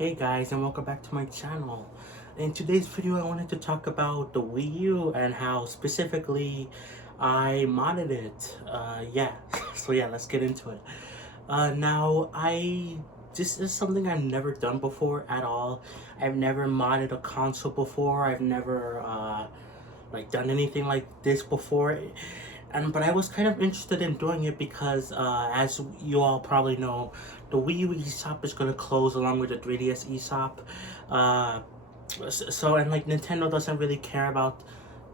Hey guys, and welcome back to my channel. In today's video I wanted to talk about the Wii U and how specifically I modded it. So let's get into it. This is something I've never done before at all. I've never modded a console before. I've never done anything like this before. But I was kind of interested in doing it because as you all probably know, the Wii U eShop is going to close along with the 3DS eShop. And Nintendo doesn't really care about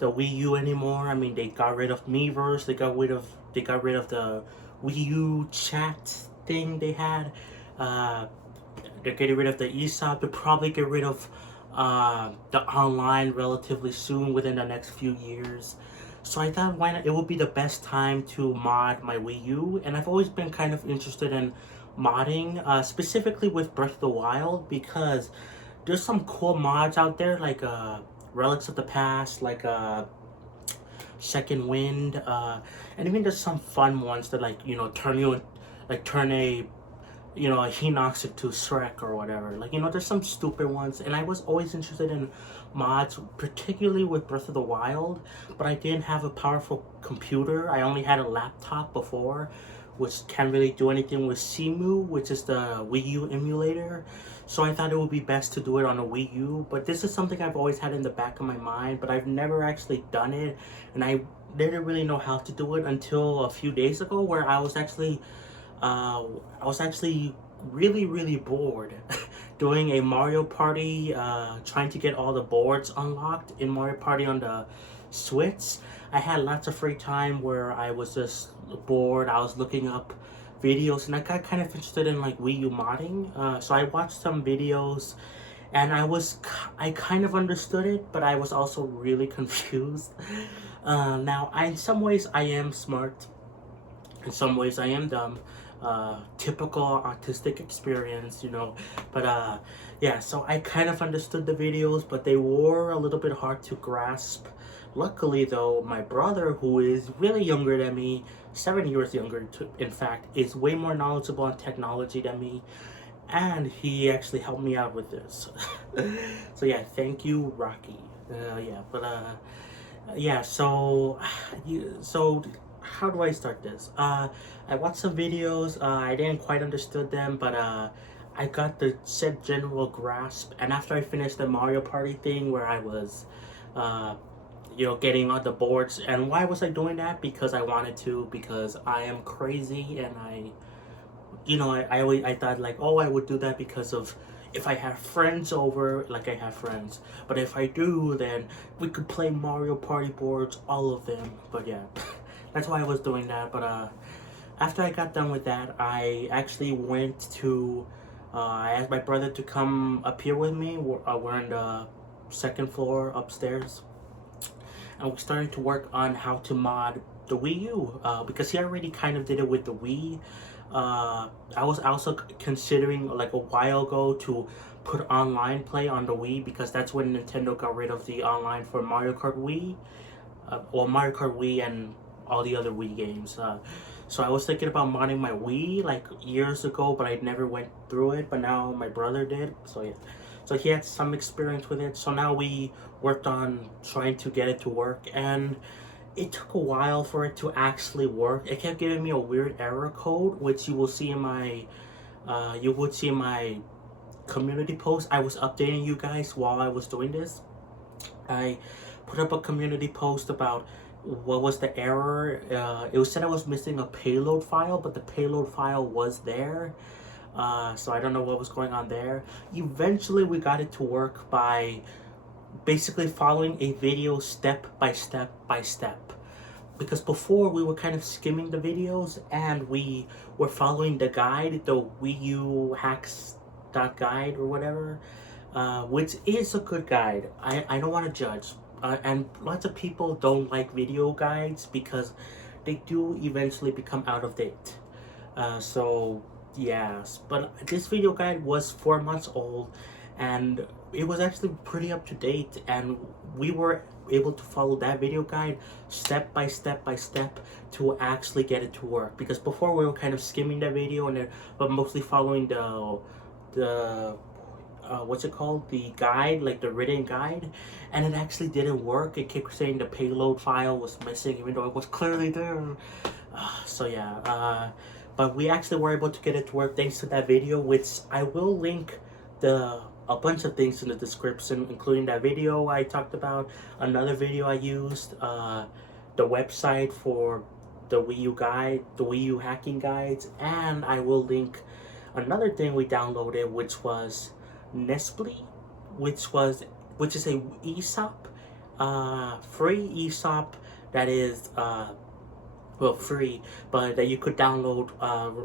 the Wii U anymore. I mean, they got rid of Miiverse, they got rid of the Wii U chat thing they had. They're getting rid of the eShop. They'll probably get rid of the online relatively soon, within the next few years. So I thought, why not? It would be the best time to mod my Wii U, and I've always been kind of interested in modding, specifically with Breath of the Wild, because there's some cool mods out there, like Relics of the Past, like Second Wind, and even there's some fun ones that turn a Hinox into Shrek or whatever. There's some stupid ones, and I was always interested in mods, particularly with Breath of the Wild, but I didn't have a powerful computer. I only had a laptop before, which can't really do anything with Cemu, which is the Wii U emulator. So I thought it would be best to do it on a Wii U, but this is something I've always had in the back of my mind, but I've never actually done it, and I didn't really know how to do it until a few days ago, where I was actually really bored doing a Mario Party, trying to get all the boards unlocked in Mario Party on the Switch. I had lots of free time where I was just bored. I was looking up videos, and I got kind of interested in Wii U modding. So I watched some videos, and I kind of understood it, but I was also really confused. In some ways I am smart, in some ways I am dumb. Typical autistic experience, but yeah, so I kind of understood the videos, but they were a little bit hard to grasp. Luckily though, my brother, who is really younger than me, 7 years younger in fact, is way more knowledgeable on technology than me, and he actually helped me out with this. So yeah, thank you, Rocky. So how do I start this? I watched some videos. I didn't quite understood them, but I got the said general grasp. And after I finished the Mario Party thing, where I was, getting on the boards. And why was I doing that? Because I wanted to. Because I am crazy, and I thought I would do that because of, if I have friends over, I have friends. But if I do, then we could play Mario Party boards, all of them. But yeah, that's why I was doing that. But after I got done with that, I actually went to, I asked my brother to come up here with me. We're on the second floor upstairs, and we started to work on how to mod the Wii U, because he already kind of did it with the Wii. I was also considering a while ago to put online play on the Wii, because that's when Nintendo got rid of the online for Mario Kart Wii, or Mario Kart Wii and all the other Wii games. So I was thinking about modding my Wii years ago, but I never went through it. But now my brother did, so yeah. So he had some experience with it. So now we worked on trying to get it to work, and it took a while for it to actually work. It kept giving me a weird error code, which you will see in my, community post. I was updating you guys while I was doing this. I put up a community post about what was the error. It was said I was missing a payload file, but the payload file was there. So I don't know what was going on there. Eventually we got it to work by basically following a video step by step by step, because before we were kind of skimming the videos, and we were following the guide, the Wii U hacks.guide or whatever, which is a good guide. I don't want to judge, and lots of people don't like video guides because they do eventually become out of date. So yes, but this video guide was 4 months old, and it was actually pretty up to date, and we were able to follow that video guide step by step by step to actually get it to work. Because before we were kind of skimming the video, but mostly following the what's it called, the guide, like the written guide, and it actually didn't work. It kept saying the payload file was missing even though it was clearly there. So yeah, but we actually were able to get it to work thanks to that video, which I will link a bunch of things in the description, including that video I talked about, another video I used, the website for the Wii U guide, the Wii U hacking guides, and I will link another thing we downloaded, which was Nesply, which is a ESOP, free ESOP that is well, free, but that you could download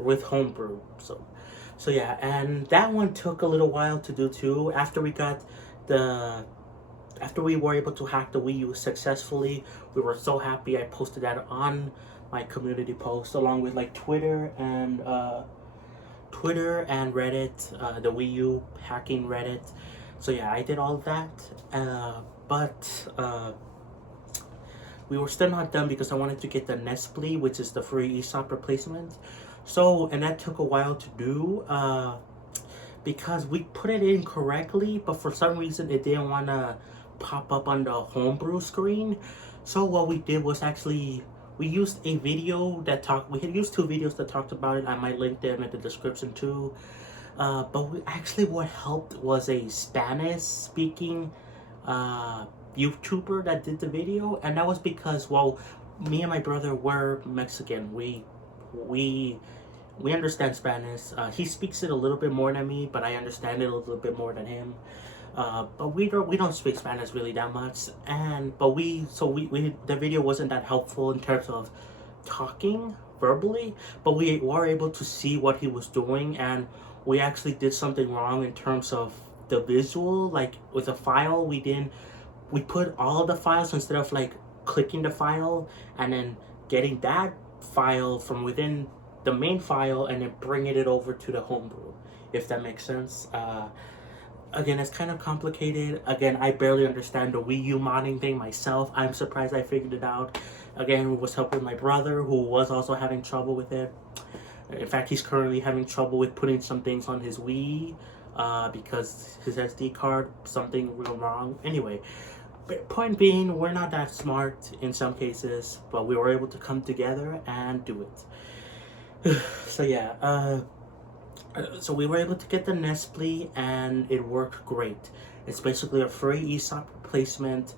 with Homebrew. So yeah, and that one took a little while to do too. After we were able to hack the Wii U successfully, we were so happy. I posted that on my community post along with like Twitter and Reddit, the Wii U hacking Reddit. So yeah, I did all of that, but we were still not done because I wanted to get the Nesply, which is the free ESOP replacement. So, and that took a while to do because we put it in correctly, but for some reason it didn't want to pop up on the Homebrew screen. So what we did was actually, we used a video that we had used 2 videos that talked about it. I might link them in the description too. But what helped was a Spanish speaking YouTuber that did the video, and that was because, well, me and my brother were Mexican. We understand Spanish. He speaks it a little bit more than me, but I understand it a little bit more than him. But we don't speak Spanish really that much, but the video wasn't that helpful in terms of talking verbally, but we were able to see what he was doing, and we actually did something wrong in terms of the visual. Like with a file, we put all of the files instead of like clicking the file and then getting that file from within the main file and then bringing it over to the Homebrew, if that makes sense. Again, it's kind of complicated. Again, I barely understand the Wii U modding thing myself. I'm surprised I figured it out. Again, it was helping my brother, who was also having trouble with it. In fact, he's currently having trouble with putting some things on his Wii because his SD card, something real wrong. Anyway, point being, we're not that smart in some cases, but we were able to come together and do it. So yeah, so we were able to get the Nesply and it worked great. It's basically a free ESOP replacement.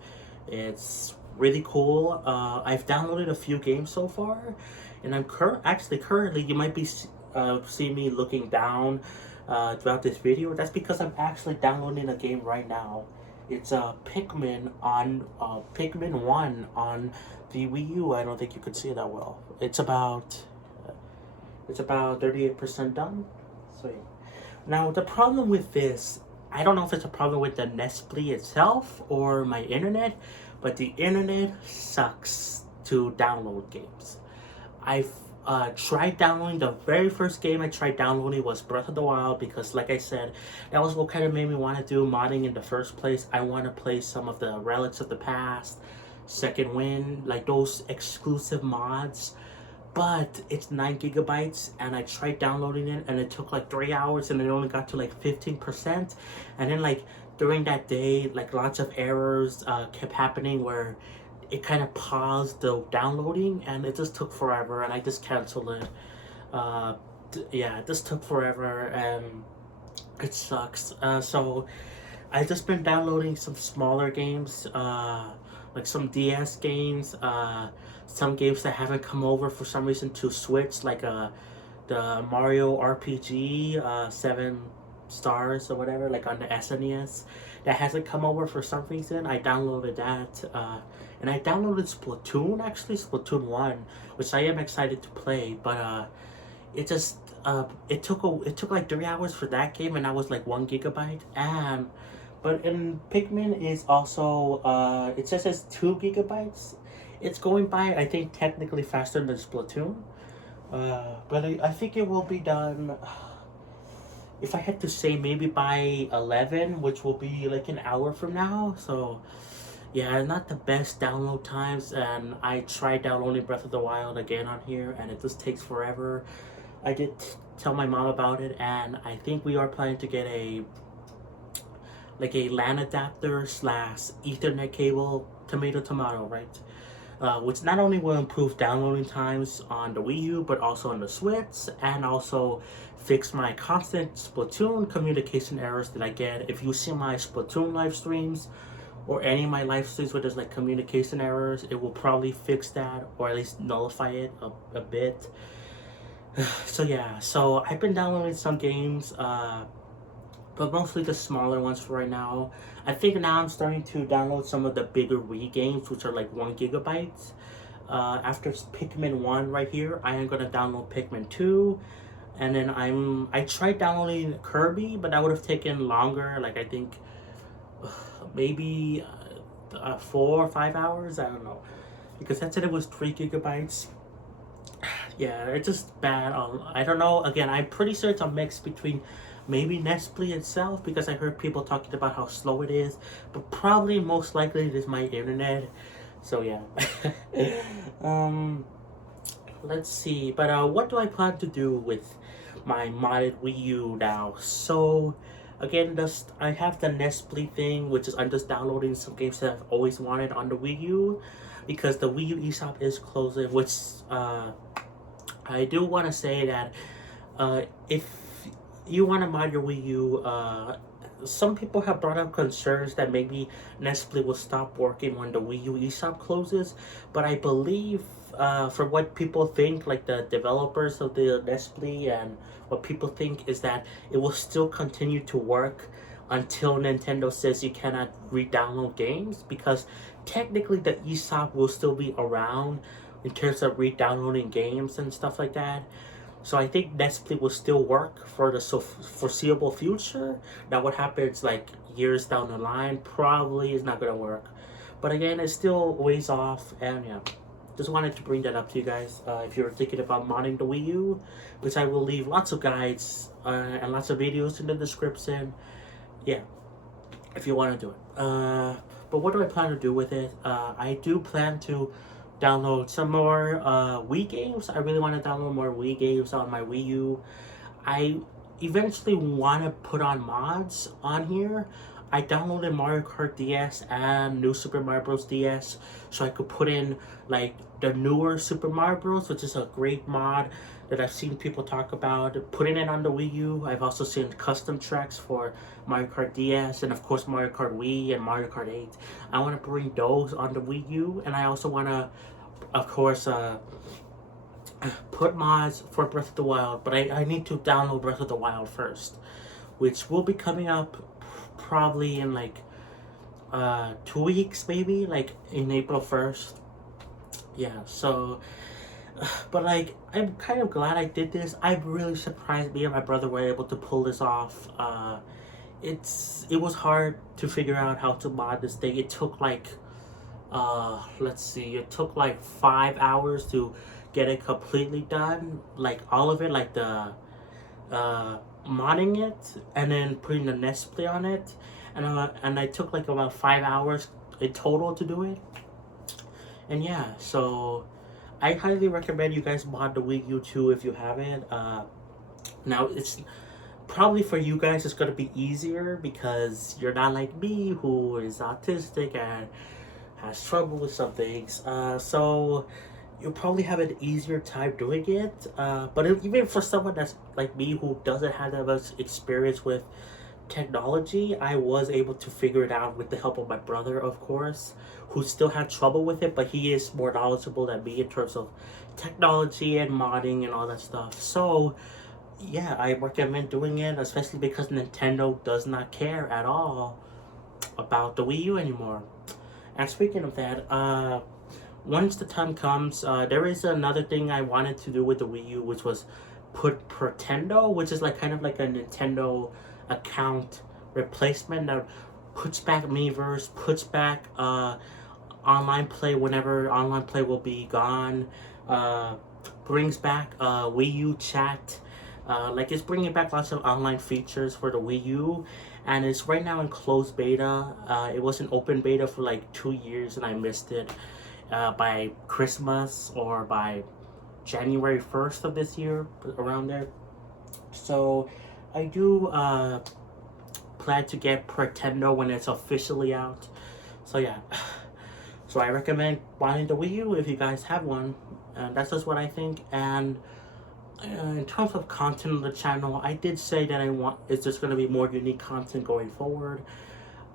It's really cool. I've downloaded a few games so far, and I'm currently, you might be seeing me looking down throughout this video. That's because I'm actually downloading a game right now. It's Pikmin 1 on the Wii U. I don't think you could see it that well. It's about 38% done. So yeah. Now the problem with this, I don't know if it's a problem with the Nesply itself or my internet, but the internet sucks to download games. I've tried downloading, the very first game I tried downloading was Breath of the Wild, because like I said, that was what kind of made me want to do modding in the first place. I want to play some of the Relics of the Past, Second Wind, like those exclusive mods. But it's 9 gigabytes, and I tried downloading it and it took like 3 hours and it only got to like 15%. And then like during that day, like lots of errors kept happening where it kind of paused the downloading and it just took forever, and I just canceled it. Yeah, it just took forever and it sucks. So I've just been downloading some smaller games, like some DS games, some games that haven't come over for some reason to Switch, like the Mario RPG 7 stars or whatever, like on the SNES, that hasn't come over for some reason. I downloaded that, and I downloaded Splatoon, actually, Splatoon 1, which I am excited to play, but it just it took like 3 hours for that game, and that was like 1 gigabyte. And but in Pikmin is also it says it's 2 gigabytes. It's going by, I think, technically faster than Splatoon, but I think it will be done, if I had to say, maybe by 11, which will be like an hour from now. So yeah, not the best download times, and I tried downloading Breath of the Wild again on here and it just takes forever. I did tell my mom about it, and I think we are planning to get a like a LAN adapter slash Ethernet cable, tomato, right? Which not only will improve downloading times on the Wii U, but also on the Switch, and also fix my constant Splatoon communication errors that I get. If you see my Splatoon live streams, or any of my live streams where there's like communication errors, it will probably fix that, or at least nullify it a bit. So yeah, so I've been downloading some games, but mostly the smaller ones for right now. I think now I'm starting to download some of the bigger Wii games, which are like 1 GB. After Pikmin 1 right here, I am gonna download Pikmin 2, and then I tried downloading Kirby, but that would have taken longer. Like I think maybe 4 or 5 hours. I don't know, because that said it was 3 GB. Yeah, it's just bad. I don't know. Again, I'm pretty sure it's a mix between maybe Nestle itself, because I heard people talking about how slow it is, but probably most likely it is my internet. So yeah. Let's see. But what do I plan to do with my modded Wii U now? So again, I have the Nestle thing, which is I'm just downloading some games that I've always wanted on the Wii U, because the Wii U eShop is closing, which I do want to say that if you want to mod your Wii U, some people have brought up concerns that maybe Nestle will stop working when the Wii U eShop closes, but I believe for what people think, like the developers of the Nestle, and what people think is that it will still continue to work until Nintendo says you cannot re-download games, because technically the eShop will still be around in terms of re-downloading games and stuff like that. So I think Nestle will still work for the foreseeable future. Now what happens like years down the line probably is not gonna work. But again, it's still ways off, and yeah. Just wanted to bring that up to you guys. If you're thinking about modding the Wii U, which I will leave lots of guides and lots of videos in the description. Yeah, if you want to do it. But what do I plan to do with it? I do plan to download some more Wii games. I really want to download more Wii games on my Wii U. I eventually want to put on mods on here. I downloaded Mario Kart DS and New Super Mario Bros. DS, so I could put in like the newer Super Mario Bros., which is a great mod that I've seen people talk about. Putting it on the Wii U. I've also seen custom tracks for Mario Kart DS and of course Mario Kart Wii and Mario Kart 8. I want to bring those on the Wii U, and I also want to, of course, put mods for Breath of the Wild, but I need to download Breath of the Wild first, which will be coming up probably in like 2 weeks, maybe like in April 1st. Yeah, so but like I'm kind of glad I did this. I'm really surprised me and my brother were able to pull this off. It was hard to figure out how to mod this thing. It took like let's see, it took like 5 hours to get it completely done, like all of it, like the modding it and then putting the Nestle on it, and I took like about 5 hours in total to do it. And yeah, so I highly recommend you guys mod the Wii U too if you haven't. Now it's probably for you guys it's gonna be easier because you're not like me who is autistic and has trouble with some things. So you'll probably have an easier time doing it. But even for someone that's like me who doesn't have that much experience with technology, I was able to figure it out with the help of my brother, of course, who still had trouble with it, but he is more knowledgeable than me in terms of technology and modding and all that stuff. So yeah, I recommend doing it, especially because Nintendo does not care at all about the Wii U anymore. And speaking of that, once the time comes, there is another thing I wanted to do with the Wii U, which was put Pretendo, which is like kind of like a Nintendo account replacement that puts back Miiverse, puts back online play whenever online play will be gone, brings back Wii U chat, like it's bringing back lots of online features for the Wii U, and it's right now in closed beta. It was in open beta for like 2 years and I missed it. By Christmas or by January 1st of this year, around there. So I do plan to get Pretendo when it's officially out. So yeah, so I recommend buying the Wii U if you guys have one. And that's just what I think. And in terms of content on the channel, I did say that is just going to be more unique content going forward.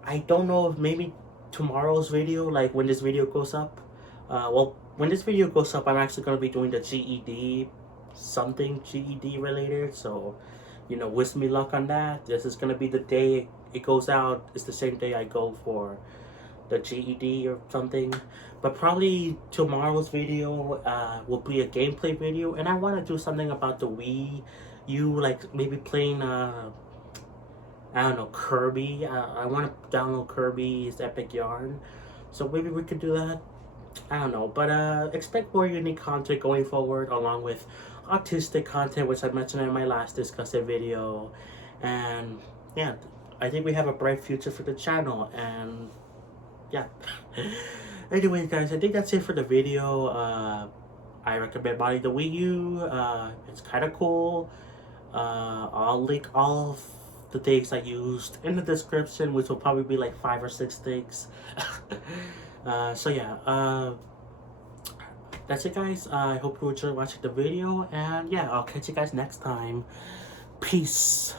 I don't know if maybe tomorrow's video, like when this video goes up, well, when this video goes up, I'm actually going to be doing the GED, something GED related, so, you know, wish me luck on that. This is going to be the day it goes out. It's the same day I go for the GED or something, but probably tomorrow's video will be a gameplay video, and I want to do something about the Wii U, like maybe playing I don't know, Kirby. I want to download Kirby's Epic Yarn, so maybe we could do that. I don't know, but expect more unique content going forward, along with autistic content, which I mentioned in my last discussed video. And yeah, I think we have a bright future for the channel, and yeah. Anyway, guys, I think that's it for the video. I recommend buying the Wii U. It's kind of cool. I'll link all of the things I used in the description, which will probably be like 5 or 6 things. So yeah, that's it, guys. I hope you enjoyed watching the video, and yeah, I'll catch you guys next time. Peace.